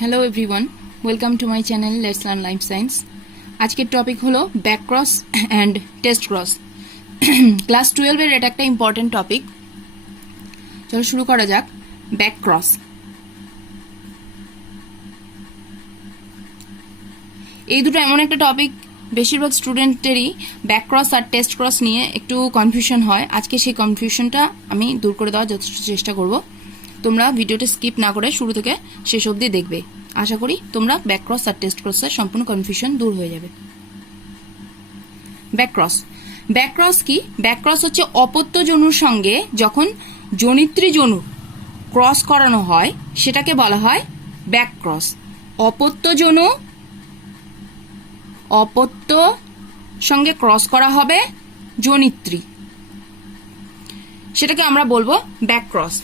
Hello everyone, welcome to my channel let's learn life science. আজকের topic হলো back cross and test cross. Class 12-এর এটা একটা important topic. চলো শুরু করা যাক। ব্যাক ক্রস, এই দুটো এমন একটা টপিক, বেশিরভাগ স্টুডেন্টেরই ব্যাক ক্রস আর টেস্ট ক্রস নিয়ে একটু কনফিউশন হয়। আজকে সেই কনফিউশনটা আমি দূর করে দেওয়ার যথেষ্ট চেষ্টা করব। তোমরা ভিডিওটা স্কিপ না করে শুরু থেকে শেষ অবধি দেখবে। আশা করি তোমরা ব্যাক ক্রস আর টেস্ট ক্রসের সম্পূর্ণ কনফিউশন দূর হয়ে যাবে। ব্যাক ক্রস, ব্যাক ক্রস কি? ব্যাক ক্রস হচ্ছে অপত্য জনুর সঙ্গে যখন জনিত্রী জনু ক্রস করানো হয় সেটাকে বলা হয় ব্যাক ক্রস। অপত্য জনু অপত্য সঙ্গে ক্রস করা হবে জনিত্রী, সেটাকে আমরা বলবো ব্যাক ক্রস।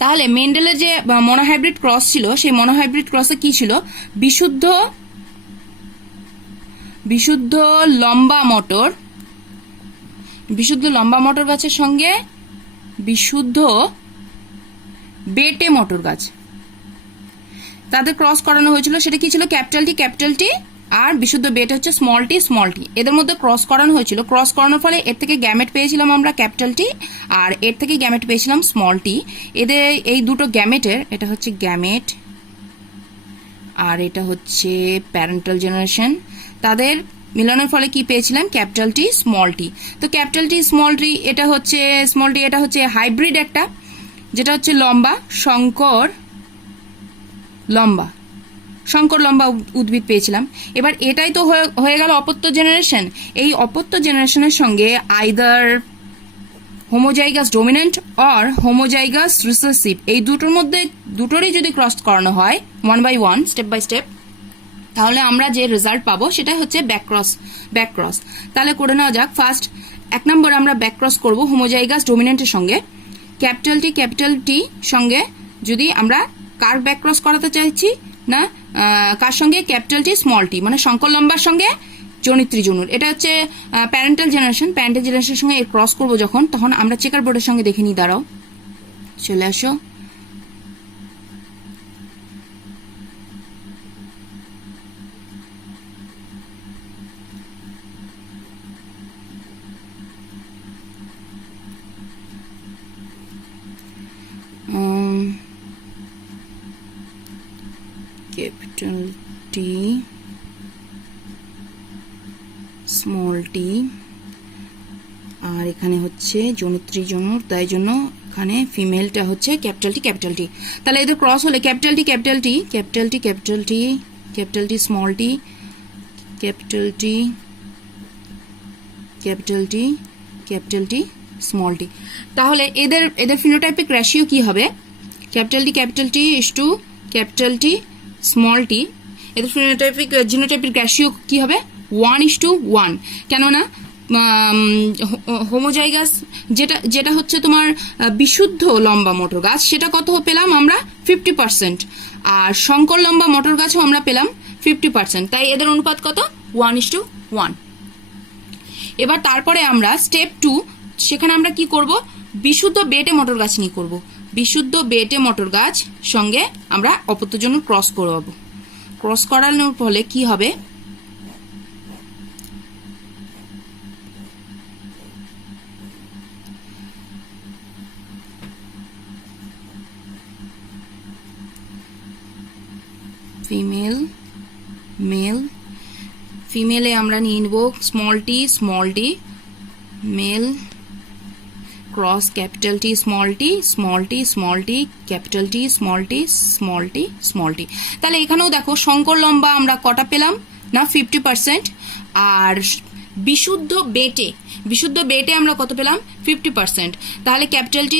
তাহলে মেন্ডেলের যে মনোহাইব্রিড ক্রস ছিল, সেই মনোহাইব্রিড ক্রসে কি ছিল? বিশুদ্ধ লম্বা মটর গাছের সঙ্গে বিশুদ্ধ বেটে মটর গাছ, তাদের ক্রস করানো হয়েছিল। সেটা কি ছিল? ক্যাপিটাল টি আর বিশুদ্ধ বেট হচ্ছে স্মল টি। এদের মধ্যে ক্রস করানো হয়েছিল। ক্রস করানোর ফলে এর থেকে গ্যামেট পেয়েছিলাম আমরা ক্যাপিটাল টি, আর এর থেকে গ্যামেট পেয়েছিলাম স্মল টি। এদের এই দুটো গ্যামেটের, এটা হচ্ছে গ্যামেট আর এটা হচ্ছে প্যারেন্টাল জেনারেশন, তাদের মিলনের ফলে কি পেয়েছিলাম? ক্যাপিটাল টি স্মল টি। তো ক্যাপিটাল টি স্মল টি এটা হচ্ছে হাইব্রিড একটা, যেটা হচ্ছে লম্বা শঙ্কর লম্বা উদ্ভিদ পেয়েছিলাম। এবার এটাই তো হয়ে গেল অপত্য জেনারেশন। এই অপত্য জেনারেশনের সঙ্গে either homozygous dominant or homozygous recessive, এই দুটোর মধ্যে দুটোরই যদি ক্রস করানো হয় one by one, step by step, তাহলে আমরা যে রেজাল্ট পাবো সেটা হচ্ছে ব্যাক ক্রস। তাহলে করে নেওয়া যাক। ফার্স্ট 1 নম্বরে আমরা ব্যাক ক্রস করবো হোমোজাইগাস ডোমিনেন্টের সঙ্গে। ক্যাপিটাল টি সঙ্গে যদি আমরা কার ব্যাক ক্রস করাতে চাইছি না, কার সঙ্গে? ক্যাপিটাল টি স্মল টি, মানে শঙ্কর লম্বার সঙ্গে জনিত্রী জনুর। এটা হচ্ছে প্যারেন্টাল জেনারেশনের সঙ্গে এর ক্রস করবো যখন, তখন আমরা চেকার বোর্ডের সঙ্গে দেখে নিই। দাঁড়াও, চলে আসো। ক্যাপিটাল টি স্মল টি, আর এখানে হচ্ছে জনিত্রী জনুর, তাই জন্য এখানে ফিমেলটা হচ্ছে ক্যাপিটাল টি। তাহলে এদের ক্রস হলে capital T small T, capital T small T. তাহলে এদের ফিনোটাইপিক রেশিও কি হবে? Capital T is to capital T small টি, এদের জিনোটাইপিক রেশিও কি হবে? 1:1। কেননা হোমোজাইগাস যেটা হচ্ছে তোমার বিশুদ্ধ লম্বা মটর গাছ, সেটা কত পেলাম আমরা? 50%। আর শঙ্কর লম্বা মটর গাছও আমরা পেলাম 50%। তাই এদের অনুপাত কত? 1:1। এবার তারপরে আমরা স্টেপ 2, সেখানে আমরা কি করব? বিশুদ্ধ বেটে মটর গাছ নিয়ে করব। বিশুদ্ধ বেটে মটর গাছ সঙ্গে আমরা অপত্য জনুর ক্রস করাবো। ক্রস করানোর ফলে কি হবে? ফিমেলে আমরা নিয়ে নেব small T male cross capital T small T capital T small T. তাহলে এখানেও দেখো শঙ্কর লম্বা আমরা কটা পেলাম না? 50%। আর বিশুদ্ধ বেটে আমরা কত পেলাম? 50%। তাহলে capital T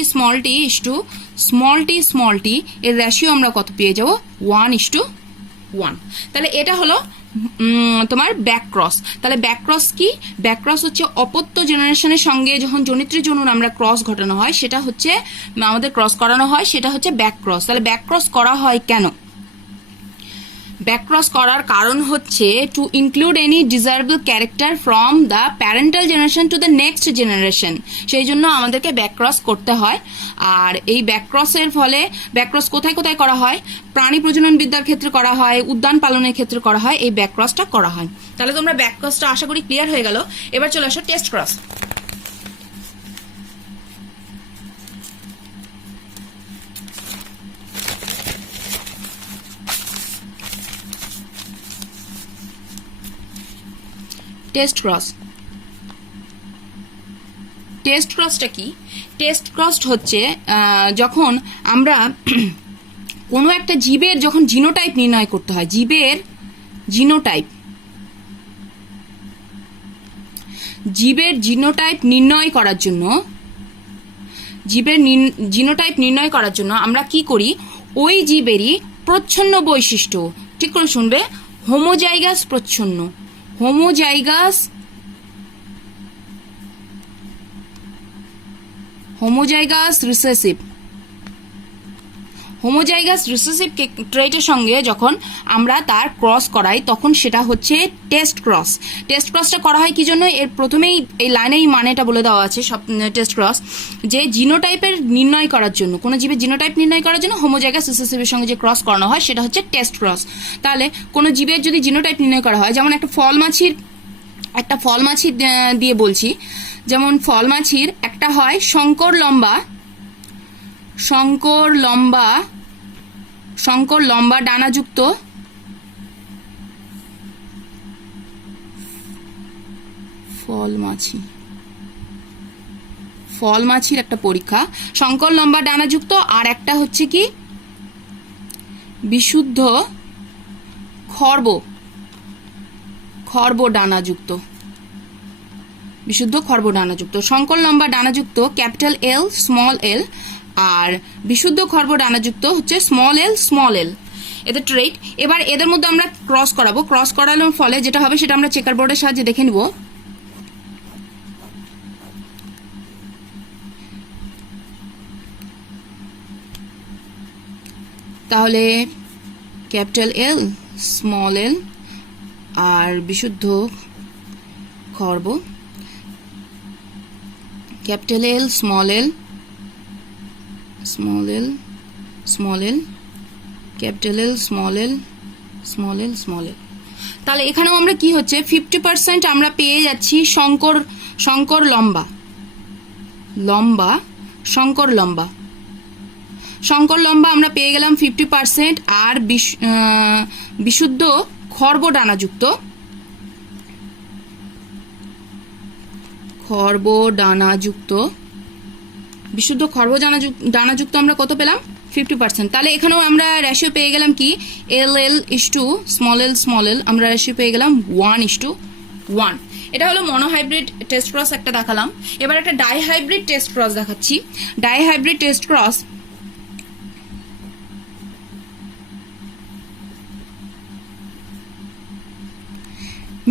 is to small tea এর রেশিও আমরা কত পেয়ে যাবো? 1:1। তাহলে এটা হলো তোমার ব্যাক ক্রস। তাহলে ব্যাক ক্রস কি? ব্যাক ক্রস হচ্ছে অপত্য জেনারেশনের সঙ্গে যখন জনিত্রী জনুর আমরা ক্রস ঘটানো হয়, সেটা হচ্ছে আমাদের ক্রস করানো হয়, সেটা হচ্ছে ব্যাক ক্রস। তাহলে ব্যাক ক্রস করা হয় কেন? ব্যাকক্রস করার কারণ হচ্ছে two include any desirable character from the parental generation to the next generation, সেই জন্য আমাদেরকে ব্যাকক্রস করতে হয়। আর এই ব্যাকক্রসের ফলে ব্যাকক্রস কোথায় কোথায় করা হয়, প্রাণী প্রজনন বিদ্যার ক্ষেত্রে করা হয়, উদ্যান পালনের ক্ষেত্রে করা হয়, এই ব্যাকক্রসটা করা হয়। তাহলে তোমরা ব্যাকক্রসটা আশা করি ক্লিয়ার হয়ে গেল। এবার চলে আসো test cross. Test cross, test ক্রসটা কি? টেস্ট ক্রস হচ্ছে যখন আমরা কোনো একটা জীবের যখন জিনোটাইপ নির্ণয় করতে হয়, জীবের জিনোটাইপ, জীবের জিনোটাইপ নির্ণয় করার জন্য, জীবের জিনোটাইপ নির্ণয় করার জন্য আমরা কি করি, ওই জীবেরই প্রচ্ছন্ন বৈশিষ্ট্য, ঠিক করে শুনবে, হোমোজাইগাস প্রচ্ছন্ন, homozygous, homozygous recessive, homozygous recessive ট্রেটের সঙ্গে যখন আমরা তার ক্রস করাই তখন সেটা হচ্ছে টেস্ট ক্রস। টেস্ট ক্রসটা করা হয় কি জন্য, এর প্রথমেই এই লাইনেই মানেটা বলে দেওয়া আছে সব টেস্ট ক্রস, যে জিনোটাইপের নির্ণয় করার জন্য, কোনো জীবের জিনোটাইপ নির্ণয় করার জন্য হোমোজাইগাস রিসেসিভের সঙ্গে যে ক্রস করানো হয় সেটা হচ্ছে টেস্ট ক্রস। তাহলে কোনো জীবের যদি জিনোটাইপ নির্ণয় করা হয়, যেমন একটা ফল মাছির দিয়ে বলছি, যেমন ফল মাছির একটা হয় শঙ্কর লম্বা ডানাযুক্ত ফল মাছির একটা পরীক্ষা, শঙ্কর লম্বা ডানাযুক্ত, আর একটা হচ্ছে কি বিশুদ্ধ খর্ব ডানাযুক্ত, বিশুদ্ধ খর্ব ডানাযুক্ত। শঙ্কর লম্বা ডানাযুক্ত ক্যাপিটাল এল স্মল এল, আর বিশুদ্ধ খর্ব ডানাযুক্ত হচ্ছে স্মল এল, এদের ট্রেট। এবার এদের মধ্যে আমরা ক্রস করাবো, ক্রস করানোর ফলে যেটা হবে সেটা আমরা চেকার বোর্ডের সাহায্যে দেখে নিব। তাহলে ক্যাপিটাল এল স্মল এল আর বিশুদ্ধ খর্ব, ক্যাপিটাল এল স্মল এল ক্যাপিটাল এল স্মল এল। তাহলে এখানেও আমরা কি হচ্ছে 50% আমরা পেয়ে যাচ্ছি শঙ্কর লম্বা আমরা পেয়ে গেলাম 50%, আর বিশুদ্ধ খর্ব ডানাযুক্ত বিশুদ্ধ খর্ব ডানাযুক্ত আমরা কত পেলাম 50%। তাহলে এখানেও আমরা রেশিও পেয়ে গেলাম কি এল স্মল এল, আমরা রেশিও পেয়ে গেলাম 1:1। এটা হলো মনোহাইব্রিড টেস্ট ক্রস একটা দেখালাম। এবার একটা ডাইহাইব্রিড টেস্ট ক্রস দেখাচ্ছি। ডাইহাইব্রিড টেস্ট ক্রস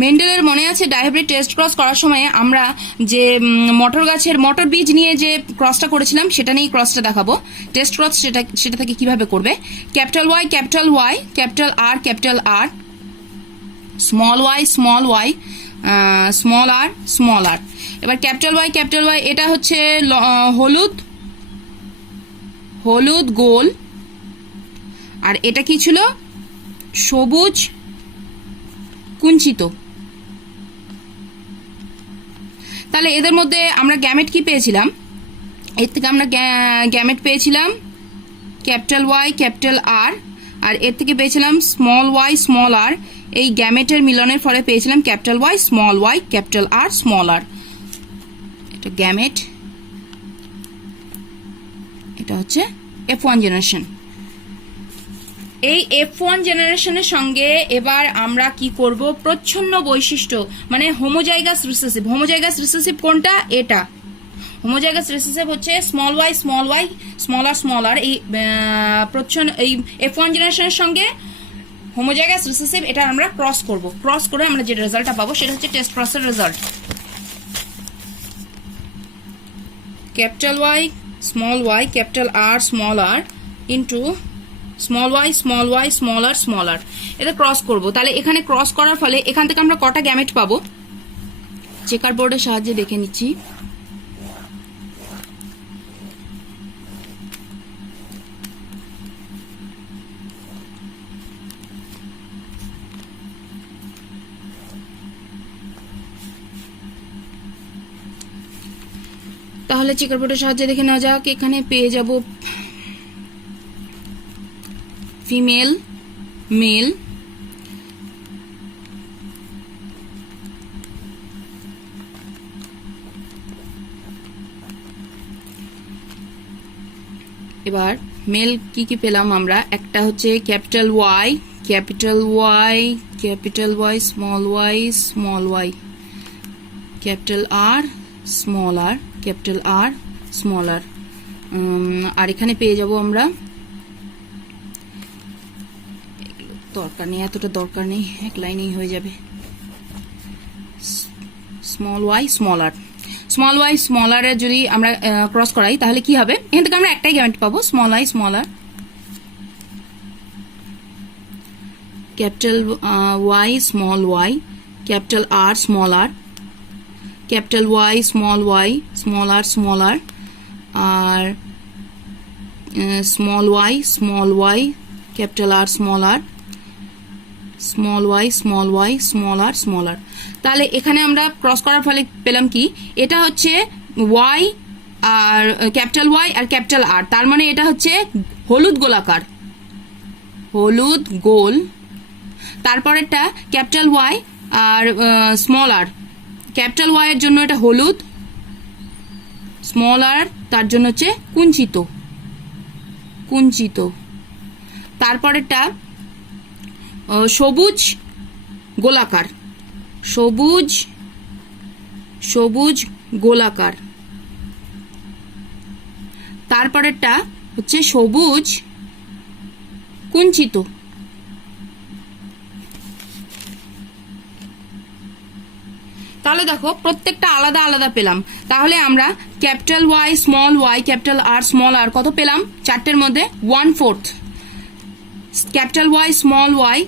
মেন্ডেলের মনে আছে ডাইহাইব্রিড টেস্ট ক্রস করার সময় আমরা যে মটর বীজ নিয়ে যে ক্রসটা করেছিলাম সেটা নিয়েই ক্রসটা দেখাবো। টেস্ট ক্রস সেটা থেকে কিভাবে করবে, capital Y capital R small Y small R. এবার ক্যাপিটাল ওয়াই এটা হচ্ছে হলুদ গোল, আর এটা কি ছিল সবুজ কুঞ্চিত। তাহলে এদের মধ্যে আমরা গ্যামেট কি পেয়েছিলাম, এর থেকে আমরা গ্যামেট পেয়েছিলাম ক্যাপিটাল ওয়াই ক্যাপিটাল আর এর থেকে পেয়েছিলাম স্মল আর। এই গ্যামেটের মিলনের ফলে পেয়েছিলাম ক্যাপিটাল ওয়াই ক্যাপিটাল আর। এটা গ্যামেট, এটা হচ্ছে F1 জেনারেশন। এই F1 জেনারেশনের সঙ্গে এবার আমরা কি করব, প্রচ্ছন্ন বৈশিষ্ট্য মানে হোমোজাইগাস রিসেসিভ কোনটা, এটা হোমোজাইগাস রিসেসিভ হচ্ছে স্মল ওয়াই স্মল আর। এই প্রচ্ছন্ন এই F1 জেনারেশনের সঙ্গে হোমোজাইগাস রিসেসিভ এটা আমরা ক্রস করব, ক্রস করে আমরা যে রেজাল্টটা পাবো সেটা হচ্ছে টেস্ট ক্রসের result. Capital Y capital R into small Y smaller smaller, এটা ক্রস করব। তাহলে এখানে ক্রস করার ফলে এখান থেকে আমরা কটা গ্যামেট পাবো চেকার বোর্ডের সাহায্যে দেখে নিচ্ছি। তাহলে চেকার বোর্ডের সাহায্যে দেখে নেওয়া যাক। এখানে পেয়ে যাব ফিমেল, মেল, এবার মেল কি কি পেলাম আমরা, একটা হচ্ছে capital Y, capital Y, capital Y, small Y, small Y, capital R, small R, capital R, small R. আর এখানে পেয়ে যাব আমরা, দরকার নেই, এতটা দরকার নেই, এক লাইনেই হয়ে যাবে, small Y small R. Small Y small আর যদি আমরা ক্রস করাই তাহলে কি হবে, এখান থেকে আমরা একটাই গ্যামেট পাবো, small I small R, capital Y small Y, capital R small R, capital Y small R, আর small Y capital R small R, small Y small R. তাহলে এখানে আমরা ক্রস করার ফলে পেলাম কি, এটা হচ্ছে ওয়াই আর ক্যাপিটাল ওয়াই আর ক্যাপিটাল আর, তার মানে এটা হচ্ছে হলুদ গোলাকার, হলুদ গোল। তারপরেরটা ক্যাপিটাল ওয়াই আর স্মল আর, ক্যাপিটাল ওয়াই এর জন্য এটা হলুদ, স্মল আর তার জন্য হচ্ছে কুঞ্চিত, কুঞ্চিত। তারপরেরটা সবুজ গোলাকার, সবুজ গোলাকার। তারপরেরটা হচ্ছে সবুজ কুঞ্চিত। তাহলে দেখো প্রত্যেকটা আলাদা আলাদা পেলাম। তাহলে আমরা capital Y capital R small R কত পেলাম, চারটের মধ্যে 1/4, capital Y small R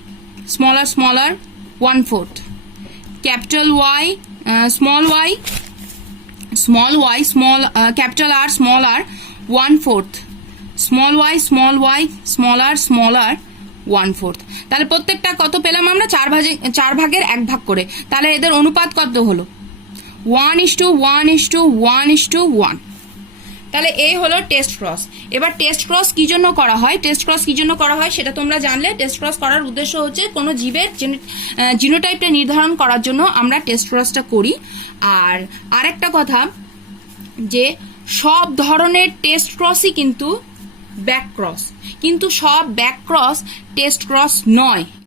1/4, capital Y small capital R small R 1/4, small Y small R 1/4। তাহলে প্রত্যেকটা কত পেলাম আমরা, 4 ভাগের 1 ভাগ করে। তাহলে এদের অনুপাত কত হলো, 1:1:1:1। তাহলে এই হলো টেস্ট ক্রস। এবার টেস্ট ক্রস কি জন্য করা হয়, সেটা তোমরা জানলে। টেস্ট ক্রস করার উদ্দেশ্য হচ্ছে কোনো জীবের জিনোটাইপটা নির্ধারণ করার জন্য আমরা টেস্ট ক্রসটা করি। আর আরেকটা কথা, যে সব ধরনের টেস্ট ক্রসই কিন্তু ব্যাক ক্রস, কিন্তু সব ব্যাক ক্রস টেস্ট ক্রস নয়।